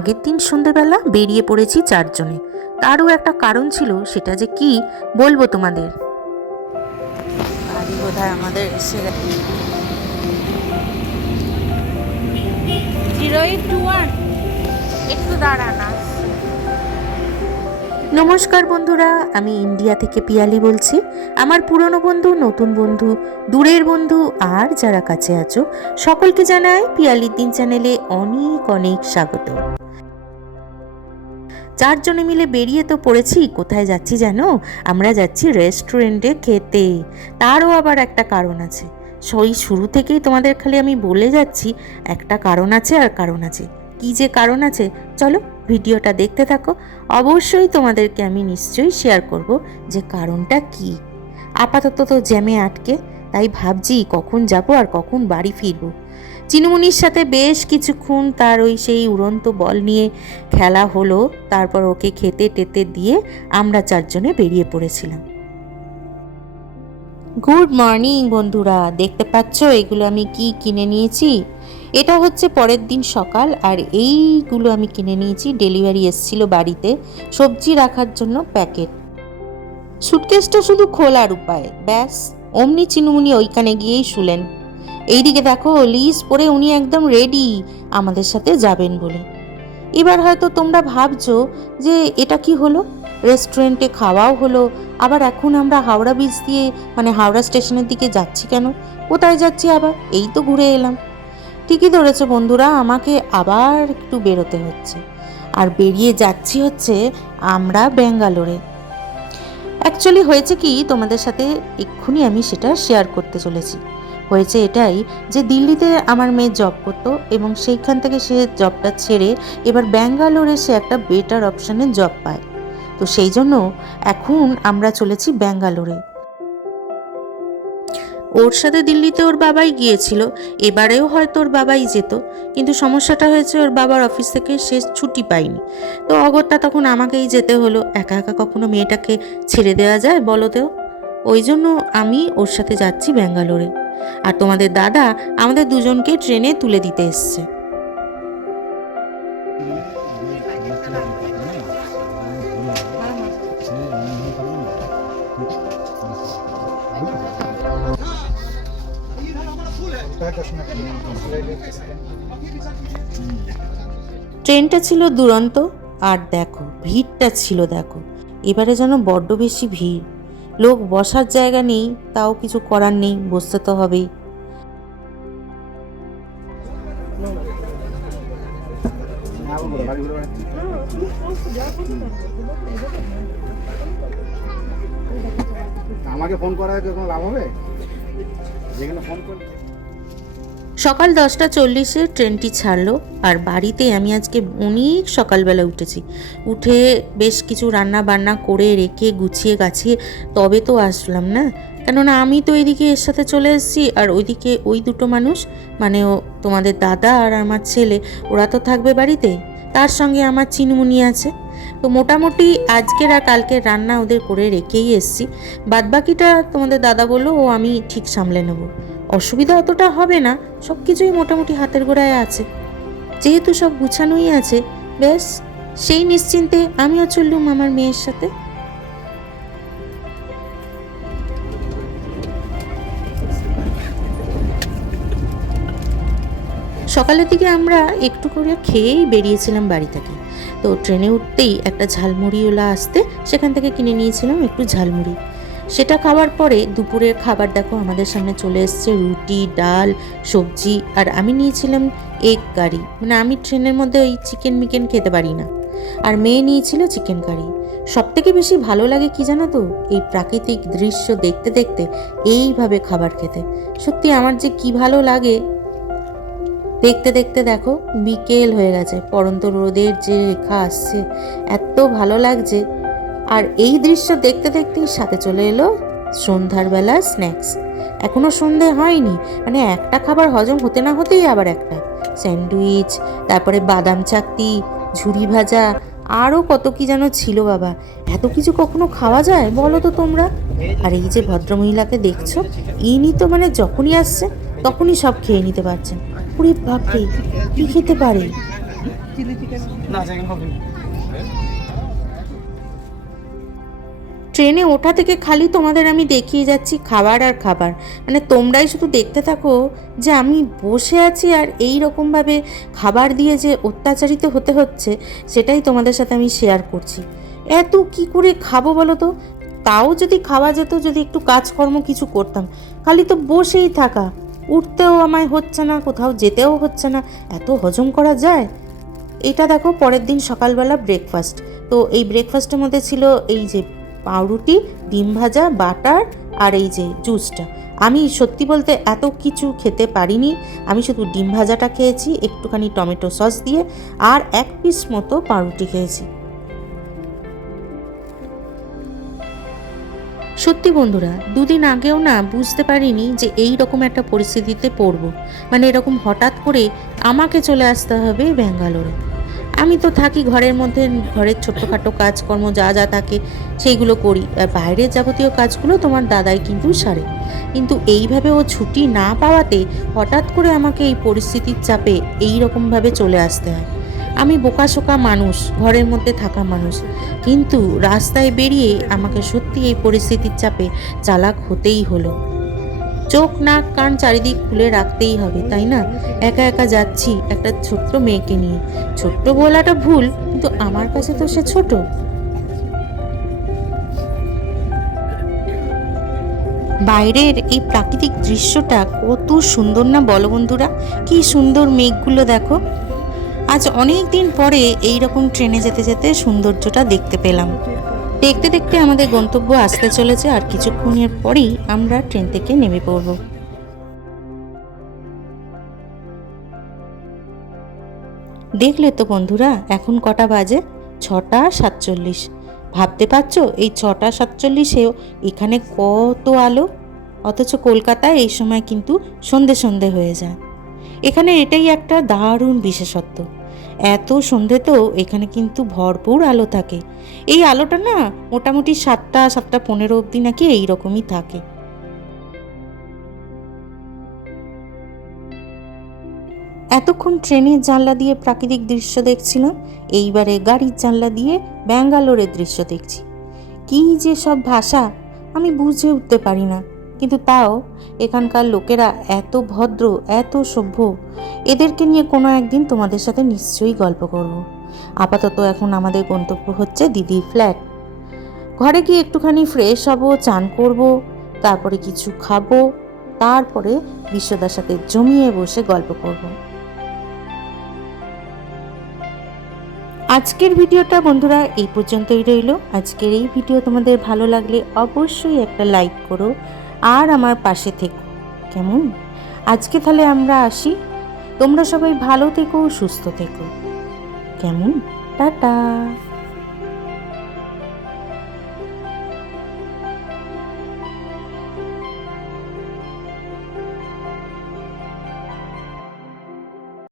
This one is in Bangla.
আগের দিন সন্ধেবেলা বেরিয়ে পড়েছি চারজনে। তারও একটা কারণ ছিল সেটা যে কি বলব তোমাদের? আমাদের এসে একটু। নমস্কার বন্ধুরা আমি ইন্ডিয়া থেকে পিয়ালি বলছি। আমার পুরনো বন্ধু নতুন বন্ধু দূরের বন্ধু আর যারা কাছে আছো সকলকে জানাই পিয়ালির দিন চ্যানেলে অনেক অনেক স্বাগত। চারজনে মিলে বেরিয়ে তো পড়েছি। কোথায় যাচ্ছি জানো? আমরা যাচ্ছি রেস্টুরেন্টে খেতে। তারও আবার একটা কারণ আছে। সই শুরু থেকেই তোমাদের খালি আমি বলে যাচ্ছি, একটা কারণ আছে আর কারণ আছে। কি যে কারণ আছে? চলো ভিডিওটা দেখতে থাকো। অবশ্যই তোমাদেরকে আমি নিশ্চয়ই শেয়ার করব যে কারণটা কি। আপাতত তো জ্যামে আটকে। তাই ভাবছি কখন যাব আর কখন বাড়ি ফিরবো। চিনুমুনির সাথে বেশ কিছুক্ষণ তার ওই সেই উড়ন্ত বল নিয়ে খেলা হলো, তারপর ওকে খেতে টেতে দিয়ে আমরা চারজনে বেরিয়ে পড়েছিলাম। গুড মর্নিং বন্ধুরা, দেখতে পাচ্ছ এগুলো আমি কি কিনে নিয়েছি? এটা হচ্ছে পরের দিন সকাল আর এইগুলো আমি কিনে নিয়েছি, ডেলিভারি এসেছিল বাড়িতে সবজি রাখার জন্য প্যাকেট। সুটকেসটা শুধু খোলার উপায়, ব্যাস। অমনি চিনুমুনি ওইখানে গিয়েই শুলেন। এইদিকে দেখো লিস পরে উনি একদম রেডি আমাদের সাথে যাবেন বলে। এবার হয়তো তোমরা ভাবছ যে এটা কি হলো? রেস্টুরেন্টে খাওয়াও হলো, আবার এখন আমরা হাওড়া ব্রিজ দিয়ে মানে হাওড়া স্টেশনের দিকে যাচ্ছি কেন? কোথায় যাচ্ছি আবার? এই তো ঘুরে এলাম। ঠিকই ধরেছে বন্ধুরা, আমাকে আবার একটু বেরোতে হচ্ছে। আর বেরিয়ে যাচ্ছি হচ্ছে আমরা ব্যাঙ্গালোরে। অ্যাকচুয়ালি হয়েছে কি, তোমাদের সাথে এক্ষুনি আমি সেটা শেয়ার করতে চলেছি। হয়েছে এটাই যে দিল্লিতে আমার মেয়ে জব করত এবং সেইখান থেকে সে জবটা ছেড়ে এবার ব্যাঙ্গালোরে সে একটা বেটার অপশানে জব পায়। তো সেই জন্য এখন আমরা চলেছি ব্যাঙ্গালোরে। ওর সাথে দিল্লিতে ওর বাবাই গিয়েছিল, এবারেও হয়তো ওর বাবাই যেত, কিন্তু সমস্যাটা হয়েছে ওর বাবার অফিস থেকে সে ছুটি পায়নি। তো অগত্যা তখন আমাকেই যেতে হলো, একা একা কখনো মেয়েটাকে ছেড়ে দেওয়া যায় বলো তো? ওই জন্য আমি ওর সাথে যাচ্ছি ব্যাঙ্গালোরে। আর তোমাদের দাদা আমাদের দুজনকে ট্রেনে তুলে দিতে এসছে। ট্রেনটা ছিল দুরন্ত, আর দেখো, ভিড়টা ছিল, দেখো। এবারে যেন বড্ড বেশি ভিড়। লোক বসার জায়গা নেই, তাও কিছু করার নেই, বসতে তো হবেই। আমাকে ফোন করা কোনো লাভ হবে? যেখানে ফোন করে সকাল দশটা চল্লিশে ট্রেনটি ছাড়লো, আর বাড়িতে আমি আজকে অনেক সকালবেলা উঠেছি। উঠে বেশ কিছু রান্না বান্না করে রেখে গুছিয়ে গাছিয়ে তবে তো আসলাম না। কেননা আমি তো এদিকে এর সাথে চলে এসেছি, আর ওইদিকে ওই দুটো মানুষ মানে ও তোমাদের দাদা আর আমার ছেলে, ওরা তো থাকবে বাড়িতে। তার সঙ্গে আমার চিনমুনি আছে। তো মোটামুটি আজকের আর কালকের রান্না ওদের করে রেখেই এসছি। বাদবাকিটা তোমাদের দাদা বলল, ও আমি ঠিক সামলে নেব। অসুবিধা অতটা হবে না সব কিছুই মোটামুটি হাতের গোড়ায় আছে। যেহেতু সব গুছানোই আছে বেশ সেই নিশ্চিন্তে আমিও চললুম আমার মেয়ের সাথে। সকালের দিকে আমরা একটু করে খেয়েই বেরিয়েছিলাম বাড়ি থেকে। তো ট্রেনে উঠতেই একটা ঝালমুড়িওলা আসতে সেখান থেকে কিনে নিয়েছিলাম একটু ঝালমুড়ি। সেটা খাওয়ার পরে দুপুরের খাবার দেখো, আমাদের সামনে চলে এসছে রুটি, ডাল, সবজি, আর আমি নিয়েছিলাম এগ কারি মানে আমি ট্রেনের মধ্যে ওই চিকেন মিকেন খেতে পারি না। আর মেয়ে নিয়েছিল চিকেন কারি সব থেকে বেশি ভালো লাগে কি জানো তো? এই প্রাকৃতিক দৃশ্য দেখতে দেখতে এইভাবে খাবার খেতে। সত্যি আমার যে কি ভালো লাগে। দেখতে দেখতে দেখো, বিকেল হয়ে গেছে। পরন্ত রোদের যে রেখা আসছে, এত ভালো লাগছে। আর এই দৃশ্য দেখতে দেখতেই সাথে চলে এলো সন্ধ্যার বেলা স্ন্যাক্স এখনও সন্ধে হয়নি মানে একটা খাবার হজম হতে না হতেই আবার একটা। স্যান্ডউইচ, তারপরে বাদাম চাকতি ঝুরি ভাজা আরও কত কি যেন ছিল বাবা। এত কিছু কখনো খাওয়া যায় বলো তো তোমরা? আর এই যে ভদ্রমহিলাকে দেখছ, ইনি তো মানে যখনই আসছে, তখনই সব খেয়ে নিতে পারছেন। ওরে বাপরে, কি খেতে পারে? না। ট্রেনে ওঠা থেকে খালি তোমাদের আমি দেখিয়ে যাচ্ছি খাবার আর খাবার। মানে তোমরাই শুধু দেখতে থাকো যে আমি বসে আছি আর এই রকমভাবে খাবার দিয়ে যে অত্যাচারিত হতে হচ্ছে, সেটাই তোমাদের সাথে আমি শেয়ার করছি। এত কি করে খাব বলো তো? তাও যদি খাওয়া যেত, যদি একটু কাজকর্ম কিছু করতাম, খালি তো বসেই থাকা। উঠতেও আমায় হচ্ছে না, কোথাও যেতেও হচ্ছে না, এত হজম করা যায়? এটা দেখো পরের দিন সকালবেলা ব্রেকফাস্ট তো এই ব্রেকফাস্টের মধ্যে ছিল এই যে পাউরুটি, ডিম ভাজা, বাটার আর এই যে জুসটা আমি সত্যি বলতে এত কিছু খেতে পারিনি। আমি শুধু ডিম ভাজাটা খেয়েছি, একটুখানি টমেটো সস দিয়ে আর এক পিস মতো পাউরুটি খেয়েছি। সত্যি বন্ধুরা, দুদিন আগেও না বুঝতে পারিনি যে এই রকম একটা পরিস্থিতিতে পড়ব। মানে এরকম হঠাৎ করে আমাকে চলে আসতে হবে ব্যাঙ্গালোরে। আমি তো থাকি ঘরের মধ্যে, ঘরের ছোট্টখাটো কাজকর্ম যা যা থাকে, সেইগুলো করি। আর বাইরের যাবতীয় কাজগুলো তোমার দাদাই কিন্তু সারে। কিন্তু এইভাবে ও ছুটি না পাওয়াতে হঠাৎ করে আমাকে এই পরিস্থিতির চাপে এই রকমভাবে চলে আসতে হয়। আমি বোকাশোকা মানুষ, ঘরের মধ্যে থাকা মানুষ। কিন্তু রাস্তায় বেরিয়ে আমাকে সত্যি এই পরিস্থিতির চাপে চালাক হতেই হলো। চোখ, নাক, কান চারিদিক খুলে রাখতেই হবে, তাই না? একা একা যাচ্ছি একটা ছোট্ট মেয়েকে নিয়ে। ছোট্ট বলাটা ভুল, কিন্তু আমার কাছে তো সে ছোট। বাইরের এই প্রাকৃতিক দৃশ্যটা কত সুন্দর না বলো বন্ধুরা? কি সুন্দর মেঘগুলো দেখো। আজ অনেক দিন পরে এই রকম ট্রেনে যেতে যেতে সৌন্দর্যটা দেখতে পেলাম। দেখতে দেখতে আমাদের গন্তব্য আসতে চলেছে আর কিছুক্ষণের পরেই আমরা ট্রেন থেকে নেমে পড়ব। দেখলে তো বন্ধুরা, এখন কটা বাজে? ছটা সাতচল্লিশ। ভাবতে পারছ, এই ছটা সাতচল্লিশেও এখানে কত আলো? অথচ কলকাতায় এই সময় কিন্তু সন্ধে সন্ধে হয়ে যায়। এখানে এটাই একটা দারুণ বিশেষত্ব। এত সন্ধেতেও এখানে কিন্তু ভরপুর আলো থাকে। এই আলোটা না মোটামুটি সাতটা সাতটা পনেরো অবধি নাকি এইরকমই থাকে। এতক্ষণ ট্রেনের জানলা দিয়ে প্রাকৃতিক দৃশ্য দেখছিলাম এইবারে গাড়ির জানলা দিয়ে ব্যাঙ্গালোরের দৃশ্য দেখছি। কী যে সব ভাষা, আমি বুঝে উঠতে পারি না। কিন্তু তাও এখানকার লোকেরা এত ভদ্র, এত সভ্য। এদেরকে নিয়ে কোনো একদিন তোমাদের সাথে নিশ্চয়ই গল্প করব। আপাতত এখন আমাদের গন্তব্য হচ্ছে দিদির ফ্ল্যাট ঘরে গিয়ে একটুখানি ফ্রেশ হব, চান করব, তারপরে কিছু খাব, তারপরে বিশ্বদার সাথে জমিয়ে বসে গল্প করব। আজকের ভিডিওটা বন্ধুরা এই পর্যন্তই রইল। আজকের এই ভিডিও তোমাদের ভালো লাগলে অবশ্যই একটা লাইক করো আর আমার পাশে থেকো। কেমন? আজকে তাহলে আমরা আসি। তোমরা সবাই ভালো থেকো, সুস্থ থেকো। কেমন? টাটা।